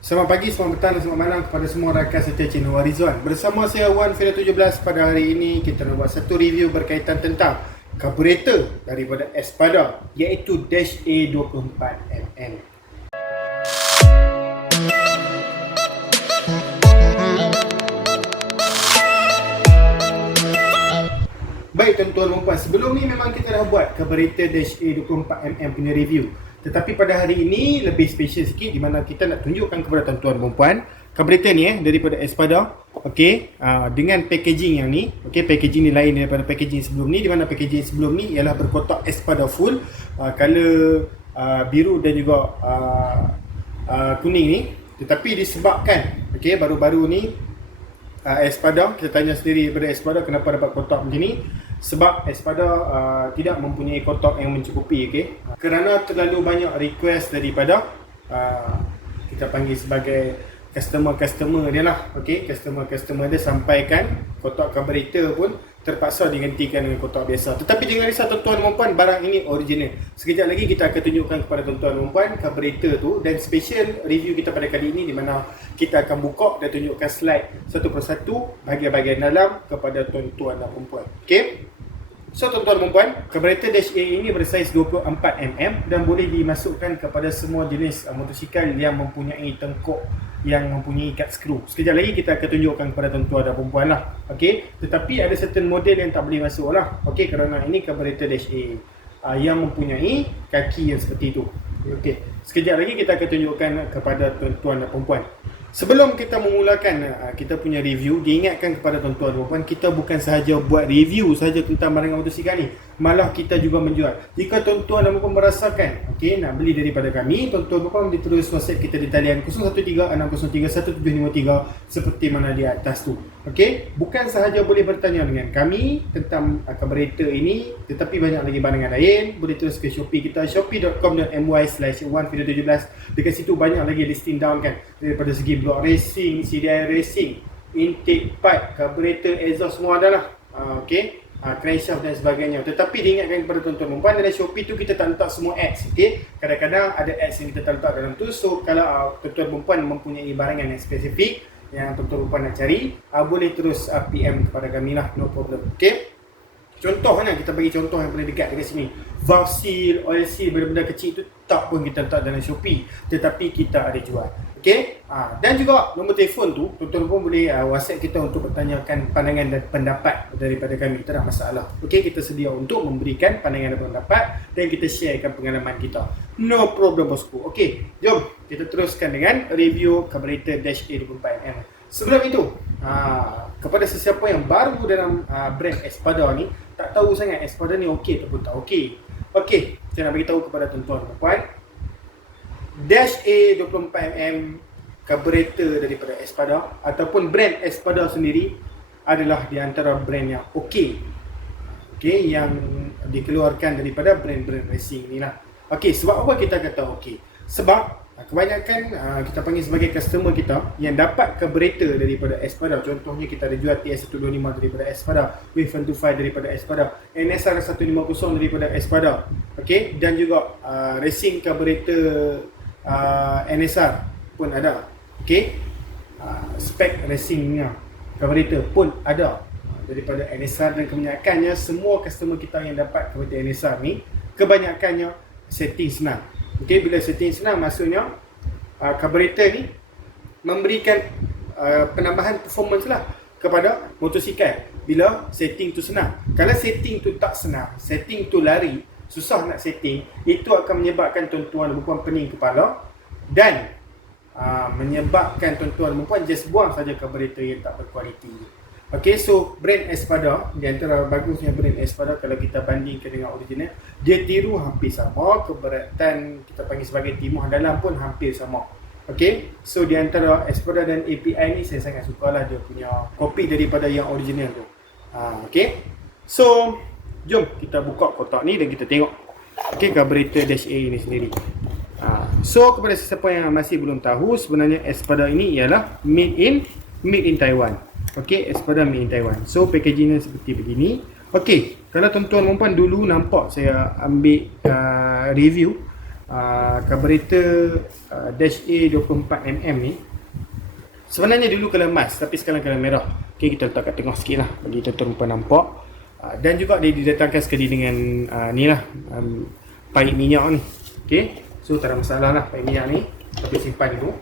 Selamat pagi, selamat petang dan selamat malam kepada semua rakan setia channel Warizon. Bersama saya Wan Fira 17. Pada hari ini kita nak buat satu review berkaitan tentang karburator daripada Espada, iaitu Dash A 24mm. Baik tuan-tuan dan puan, sebelum ni memang kita dah buat karburator Dash A 24mm punya review. Tetapi pada hari ini lebih special sikit, di mana kita nak tunjukkan kepada tuan-tuan dan puan karburator ni daripada Espada. Okey, dengan packaging yang ni. Okey, packaging ni lain daripada packaging sebelum ni, di mana packaging sebelum ni ialah berkotak Espada full, color biru dan juga kuning ni. Tetapi disebabkan baru-baru ni Espada, kita tanya sendiri daripada Espada kenapa dapat kotak macam ni. Sebab Espada tidak mempunyai kotak yang mencukupi, kerana terlalu banyak request daripada kita panggil sebagai customer dia lah. Customer dia sampaikan kotak karburator pun terpaksa digantikan dengan kotak biasa. Tetapi jangan risau tuan-tuan dan puan, barang ini original. Sekejap lagi kita akan tunjukkan kepada tuan-tuan dan puan karburator tu, dan special review kita pada kali ini di mana kita akan buka dan tunjukkan slide satu persatu bahagian-bahagian dalam kepada tuan-tuan dan puan. Okey. So tuan-tuan dan puan, karburator Dash A ini bersaiz 24mm dan boleh dimasukkan kepada semua jenis motosikal yang mempunyai tengkuk yang mempunyai ikat skru. Sekejap lagi kita akan tunjukkan kepada tuan-tuan dan puan lah. Okey, tetapi ada certain model yang tak boleh masuk lah. Okey, kerana ini karburator Dash A yang mempunyai kaki yang seperti itu. Okey, sekejap lagi kita akan tunjukkan kepada tuan-tuan dan puan. Sebelum kita memulakan kita punya review, diingatkan kepada tuan-tuan dan puan, kita bukan sahaja buat review sahaja tentang barangan motosikal ni, malah kita juga menjual. Jika tuan-tuan dan puan merasakan nak beli daripada kami, tuan-tuan dan puan boleh terus WhatsApp kita di talian 0136031753 seperti mana di atas tu. Okey, bukan sahaja boleh bertanya dengan kami tentang karburator ini, tetapi banyak lagi barangan lain. Boleh terus ke Shopee kita, shopee.com.my/1video17. Dekat situ banyak lagi listing down daripada segi block racing, CDI racing, intake pipe, karburator, exhaust, semua adalah. Crankshaft dan sebagainya. Tetapi diingatkan kepada tuan-tuan dan puan, dalam Shopee tu kita tak letak semua ads. Kadang-kadang ada ads yang kita tak letak dalam tu. So kalau tuan-tuan dan puan mempunyai barangan yang spesifik yang tuan-tuan dan puan nak cari, boleh terus PM kepada kami lah, no problem. Contohnya kita bagi contoh yang paling dekat dekat sini. Valve seal, oil seal, benda-benda kecil tu tak pun kita letak dalam Shopee, tetapi kita ada jual. Dan juga nombor telefon tu, tuan-tuan pun boleh WhatsApp kita untuk bertanyakan pandangan dan pendapat daripada kami. Tak ada masalah. Kita sedia untuk memberikan pandangan dan pendapat, dan kita sharekan pengalaman kita. No problem bosku. Jom kita teruskan dengan review karburator Dash A 24mm. Sebelum itu, kepada sesiapa yang baru dalam brand Espada ni, tak tahu sangat Espada ni okey ataupun tak okey. Saya nak beritahu kepada tuan-tuan dan puan, Dash A 24mm karburator daripada Espada ataupun brand Espada sendiri adalah di antara brand yang okey, yang dikeluarkan daripada brand-brand racing ni lah. Sebab apa kita kata okey? Sebab kebanyakan kita panggil sebagai customer kita yang dapat karburator daripada Espada. Contohnya kita ada jual TS125 daripada Espada, W125 daripada Espada, NSR 150 daripada Espada, dan juga racing karburator NSR pun ada. Spec racingnya karburator pun ada daripada NSR, dan kebanyakannya semua customer kita yang dapat karburator NSR ni kebanyakannya setting senang. Bila setting senang, maksudnya karburator ni memberikan penambahan performance lah kepada motosikal bila setting tu senang. Kalau setting tu tak senang, setting tu lari, susah nak setting, itu akan menyebabkan tuan-tuan dan puan pening kepala, dan menyebabkan tuan-tuan dan puan just buang saja karburator yang tak berkualiti. So brand Espada, di antara bagusnya brand Espada kalau kita bandingkan dengan original, dia tiru hampir sama, keberatan kita panggil sebagai timuh dalam pun hampir sama. So di antara Espada dan API ni, saya sangat sukalah dia punya kopi daripada yang original tu. So jom kita buka kotak ni dan kita tengok karburator Dash A ni sendiri. So kepada sesiapa yang masih belum tahu, sebenarnya Espada ini ialah made in Taiwan. Espada made in Taiwan. So packagingnya seperti begini. Kalau tuan-tuan dan puan dulu nampak saya ambil review Carburetor Dash A 24mm ni sebenarnya dulu colour emas tapi sekarang colour merah. Okey, kita letak kat tengah sikit lah bagi tuan-tuan rupa nampak. Dan juga dia didatangkan sekali dengan ni lah, paip minyak ni. Okey, so tak ada masalah lah paip minyak ni, tapi simpan dulu.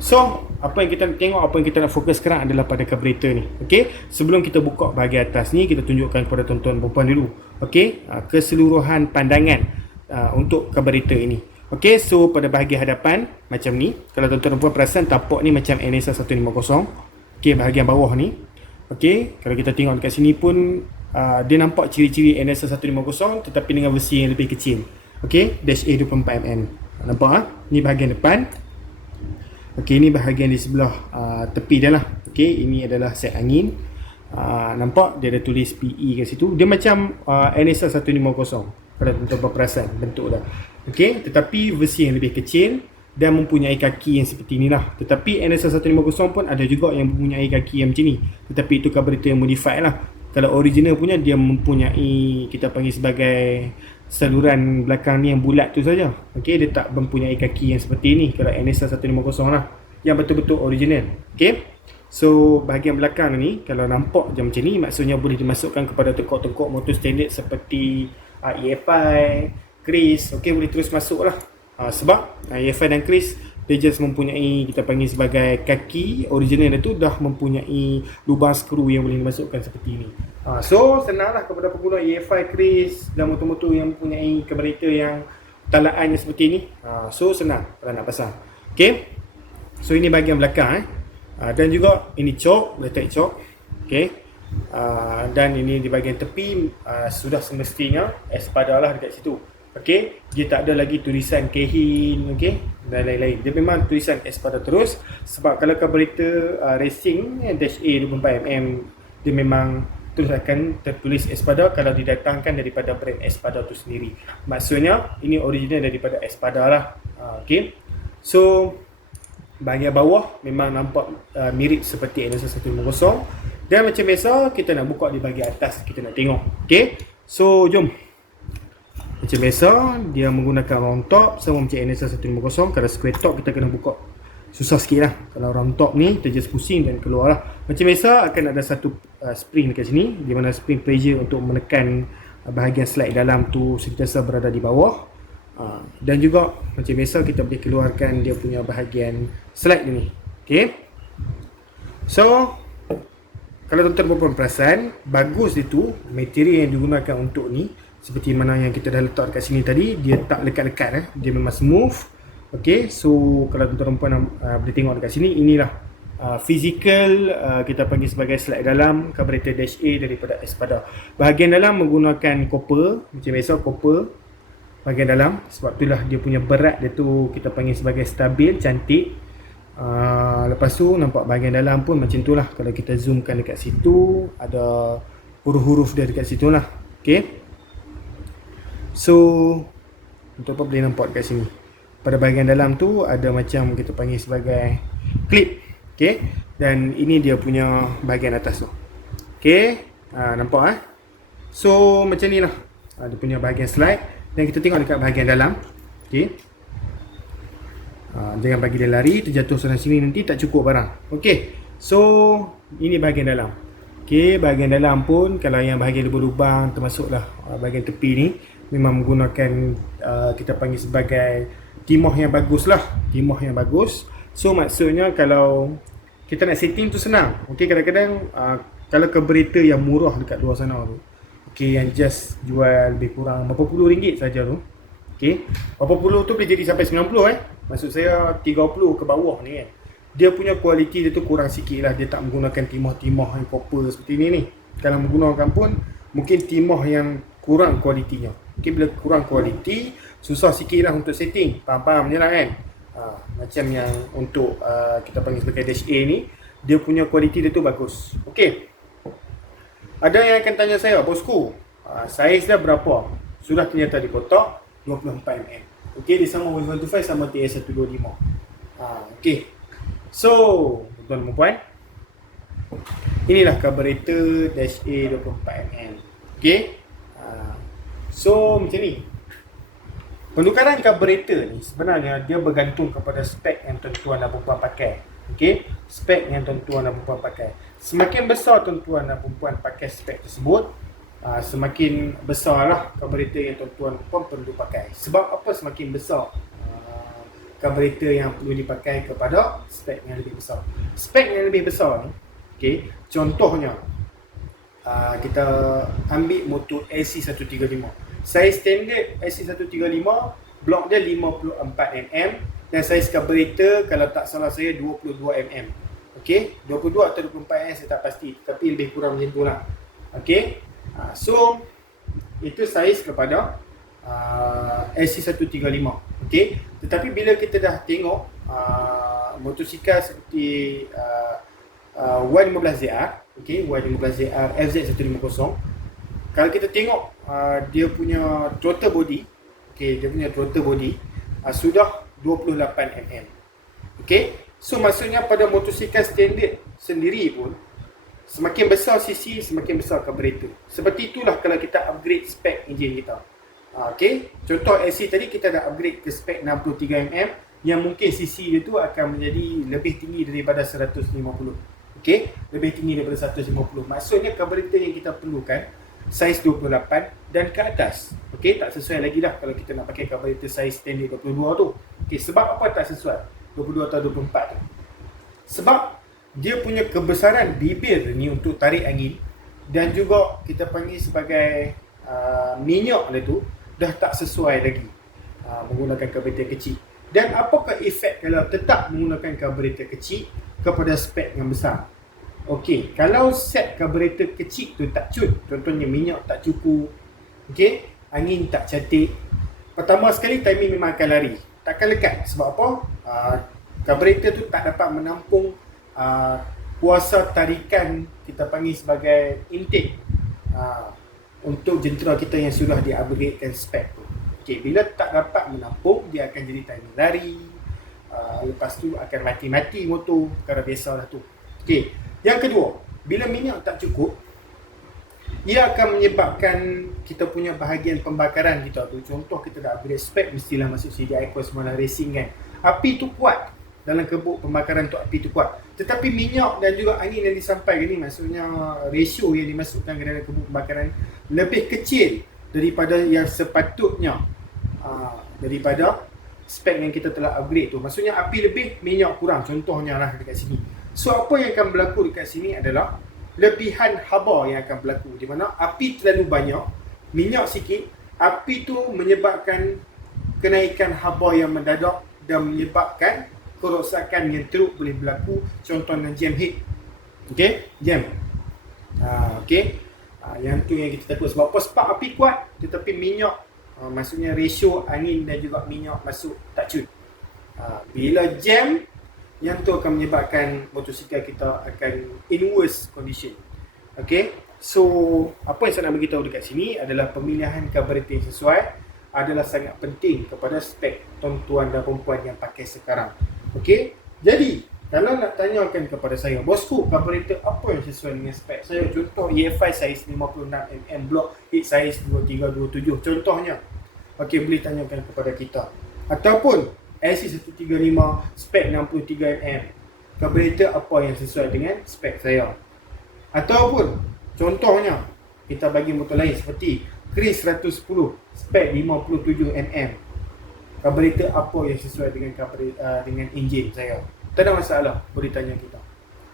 So, apa yang kita tengok, apa yang kita nak fokus sekarang adalah pada carburetor ni. Okey, sebelum kita buka bahagian atas ni, kita tunjukkan kepada tuan-tuan perempuan dulu. Okey, keseluruhan pandangan untuk carburetor ini. Okey, so pada bahagian hadapan macam ni. Kalau tuan-tuan perempuan perasan, tapak ni macam NSR 150. Okey, bahagian bawah ni. Okey, kalau kita tengok dekat sini pun dia nampak ciri-ciri NSR 150 tetapi dengan versi yang lebih kecil. Okey, Dash A 24mm. Nampak ah? Ni bahagian depan. Okey, ini bahagian di sebelah tepi dia lah. Okey, ini adalah set angin. Nampak dia ada tulis PE kat situ. Dia macam NSR 150. Kalau tuan-tuan perasan bentuk dah. Okey, tetapi versi yang lebih kecil dan mempunyai kaki yang seperti inilah. Tetapi NSR 150 pun ada juga yang mempunyai kaki yang macam ni. Tetapi itu carburetor yang modified lah. Kalau original punya dia mempunyai, kita panggil sebagai saluran belakang ni yang bulat tu saja. Okey, dia tak mempunyai kaki yang seperti ni kalau NSR 150 lah, yang betul-betul original. Okey, so bahagian belakang ni kalau nampak je macam ni, maksudnya boleh dimasukkan kepada tengkok-tengkok motor standard seperti EFI, Chris. Okey, boleh terus masuk lah. Sebab EFI dan Chris dia just mempunyai, kita panggil sebagai kaki original dia tu dah mempunyai lubang skru yang boleh dimasukkan seperti ni. So senanglah kepada pengguna EFI, Chris dan motor-motor yang mempunyai carburetor yang talaannya seperti ni. So senang kalau nak pasang. Okey, so ini bahagian belakang dan juga ini cok, boleh tarik cok. Okey, dan ini di bahagian tepi sudah semestinya espada lah dekat situ. Okey, dia tak ada lagi tulisan Kehin, okey, dan lain-lain. Dia memang tulisan Espada terus. Sebab kalau carburetor racing Dash A 24mm, dia memang terus akan tertulis Espada kalau didatangkan daripada brand Espada tu sendiri. Maksudnya ini original daripada Espada lah. Okey, so bahagian bawah memang nampak mirip seperti NSR 150. Dan macam biasa kita nak buka di bahagian atas, kita nak tengok. Okey, so jom. Macam biasa, dia menggunakan round top sama macam NSR 150. Kalau square top kita kena buka susah sikit lah. Kalau round top ni kita just pusing dan keluar lah. Macam biasa akan ada satu spring dekat sini, di mana spring pressure untuk menekan bahagian slide dalam tu sentiasa berada di bawah. Dan juga macam biasa kita boleh keluarkan dia punya bahagian slide ni. Okay, so kalau tuan-tuan perasan, bagus itu material yang digunakan untuk ni. Seperti mana yang kita dah letak dekat sini tadi, dia tak lekat-lekat dia memang smooth. Okey, so kalau tuan-tuan boleh tengok dekat sini, inilah physical kita panggil sebagai slide dalam carburetor Dash A daripada Espada. Bahagian dalam menggunakan copper, macam biasa copper bahagian dalam, sebab itulah dia punya berat dia tu kita panggil sebagai stabil, cantik. Lepas tu nampak bahagian dalam pun macam tu lah. Kalau kita zoomkan dekat situ, ada huruf-huruf dia dekat situ lah. Okey, so untuk apa boleh nampak dekat sini, pada bahagian dalam tu ada macam kita panggil sebagai clip. Okey, dan ini dia punya bahagian atas tu. Okey, nampak so macam ni lah dia punya bahagian slide. Dan kita tengok dekat bahagian dalam. Okey, jangan bagi dia lari terjatuh sana sini, nanti tak cukup barang. Okey, so ini bahagian dalam. Okey, bahagian dalam pun kalau yang bahagian lubang-lubang termasuklah bahagian tepi ni memang menggunakan kita panggil sebagai timah yang bagus lah, timah yang bagus. So maksudnya kalau kita nak setting tu senang. Okey, kadang-kadang kalau carburetor yang murah dekat luar sana tu, okey, yang just jual lebih kurang berapa puluh ringgit saja tu. Okey, berapa puluh tu boleh jadi sampai 90 maksud saya 30 ke bawah ni kan. Dia punya kualiti dia tu kurang sikit lah. Dia tak menggunakan timah-timah yang copper seperti ni. Kalau menggunakan pun mungkin timah yang kurang kualitinya. Okay, bila kurang kualiti, susah sikit lah untuk setting. Faham-faham je lah kan. Macam yang untuk kita panggil sebagai Dash A ni, dia punya kualiti dia tu bagus. Okay, ada yang akan tanya saya, bosku, saiz dia berapa? Sudah ternyata di kotak 24mm. Okay, dia sama 125 sama TS125. Okay, so tuan-tuan dan puan, inilah carburetor Dash A 24mm. Okay, so macam ni. Penukaran carburetor ni sebenarnya dia bergantung kepada spek yang tuan-tuan dan puan pakai. Okey, spek yang tuan-tuan dan puan pakai. Semakin besar tuan-tuan dan puan pakai spek tersebut, semakin besarlah carburetor yang tuan-tuan dan puan perlu pakai. Sebab apa semakin besar carburetor yang perlu dipakai kepada spek yang lebih besar. Spek yang lebih besar ni, okey, contohnya kita ambil motor LC135. Saiz standard LC135, blok dia 54mm dan saiz carburetor kalau tak salah saya 22mm. Okey, 22 atau 24mm saya tak pasti, tapi lebih kurang macam tu lah. Okey, so itu saiz kepada LC135. Okey, tetapi bila kita dah tengok motosikal seperti Y15ZR, okey, Y15ZR FZ150, kalau kita tengok dia punya throttle body, okey, dia punya throttle body sudah 28mm. Okey, so maksudnya pada motosikal standard sendiri pun semakin besar cc semakin besar carburetor. Seperti itulah kalau kita upgrade spek enjin kita. Okey, contoh LC tadi kita dah upgrade ke spek 63mm yang mungkin cc dia tu akan menjadi lebih tinggi daripada 150. Okey, lebih tinggi daripada 150. Maksudnya carburetor yang kita perlukan saiz 28 dan ke atas. Okey, tak sesuai lagi dah kalau kita nak pakai carburetor saiz standard 22 tu. Okey, sebab apa tak sesuai 22 atau 24 tu? Sebab dia punya kebesaran bibir ni untuk tarik angin dan juga kita panggil sebagai minyak dia tu dah tak sesuai lagi menggunakan carburetor kecil. Dan apakah efek kalau tetap menggunakan carburetor kecil kepada spek yang besar? Okey, kalau set carburetor kecil tu tak cut, contohnya minyak tak cukup, okey, angin tak cantik, pertama sekali timing memang akan lari, takkan lekat. Sebab apa? Carburetor tu tak dapat menampung kuasa tarikan, kita panggil sebagai intake, untuk jentera kita yang sudah di-upgradekan spek tu. Okey, bila tak dapat menampung, dia akan jadi timing lari, lepas tu akan mati-mati motor, perkara biasalah tu. Okey, yang kedua, bila minyak tak cukup, ia akan menyebabkan kita punya bahagian pembakaran kita tu. Contoh kita dah upgrade spek, mestilah masuk CDI Eco Semana Racing kan. Api tu kuat, dalam kebuk pembakaran tu api tu kuat. Tetapi minyak dan juga angin yang disampaikan ni, maksudnya ratio yang dimasukkan ke dalam kebuk pembakaran lebih kecil daripada yang sepatutnya, daripada spek yang kita telah upgrade tu. Maksudnya api lebih, minyak kurang. Contohnya lah dekat sini. So apa yang akan berlaku dekat sini adalah lebihan haba yang akan berlaku, di mana api terlalu banyak, minyak sikit, api tu menyebabkan kenaikan haba yang mendadak dan menyebabkan kerosakan yang teruk boleh berlaku, contohnya jam head. Okey, jam. Okey. Yang tu yang kita takut. Sebab apa? Spark api kuat tetapi minyak, maksudnya ratio angin dan juga minyak masuk tak cut. Bila jam, yang tu akan menyebabkan motosikal kita akan in worse condition. Okay, so apa yang saya nak beritahu dekat sini adalah pemilihan carburetor yang sesuai adalah sangat penting kepada spek tuan-tuan dan perempuan yang pakai sekarang. Okay, jadi kalau nak tanyakan kepada saya, bosku, carburetor apa yang sesuai dengan spek saya, contoh EFI saiz 56mm, blok heat saiz 2327 contohnya, okay, boleh tanyakan kepada kita. Ataupun LC135 spek 63mm, carburetor apa yang sesuai dengan spek saya. Ataupun contohnya kita bagi motor lain seperti Chris 110 spek 57mm, carburetor apa yang sesuai dengan dengan enjin saya. Tak ada masalah, boleh tanya kita.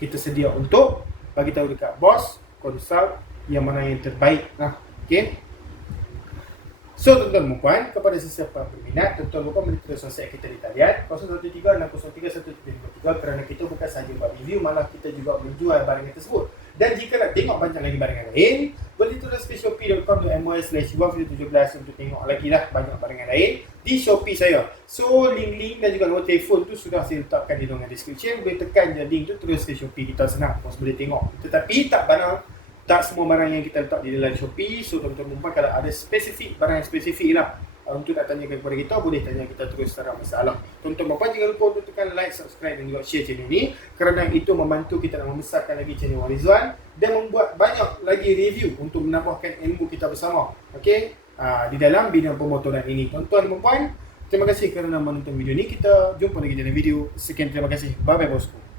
Kita sedia untuk bagi tahu dekat bos, consult yang mana yang terbaik lah. Okay. So tuan-tuan dan puan, kepada sesiapa berminat, tuan-tuan dan puan boleh terus WhatsApp kita di talian 013-603-1333 kerana kita bukan sahaja buat review, malah kita juga menjual barangan tersebut. Dan jika nak tengok banyak lagi barangan lain, boleh terus ke shopee.com.my/wang17 untuk tengok lagi lah banyak barangan lain di Shopee saya. So link-link dan juga nombor telefon tu sudah saya letakkan di dalam description. Boleh tekan je link tu terus ke Shopee kita, senang, bos boleh tengok. Tetapi tak semua barang yang kita letak di dalam Shopee. So tuan-tuan dan puan, kalau ada spesifik, barang yang spesifik lah untuk nak tanyakan kepada kita, boleh tanya kita terus, tak ada masalah. Tuan-tuan dan puan, jangan lupa untuk tekan like, subscribe dan juga share channel ni, kerana itu membantu kita nak membesarkan lagi channel Wan Rizwan dan membuat banyak lagi review untuk menambahkan ilmu kita bersama. Okay, di dalam bidang pemotoran ini. Tuan-tuan dan puan, terima kasih kerana menonton video ini. Kita jumpa lagi dalam video sekian. Terima kasih. Bye bye bosku.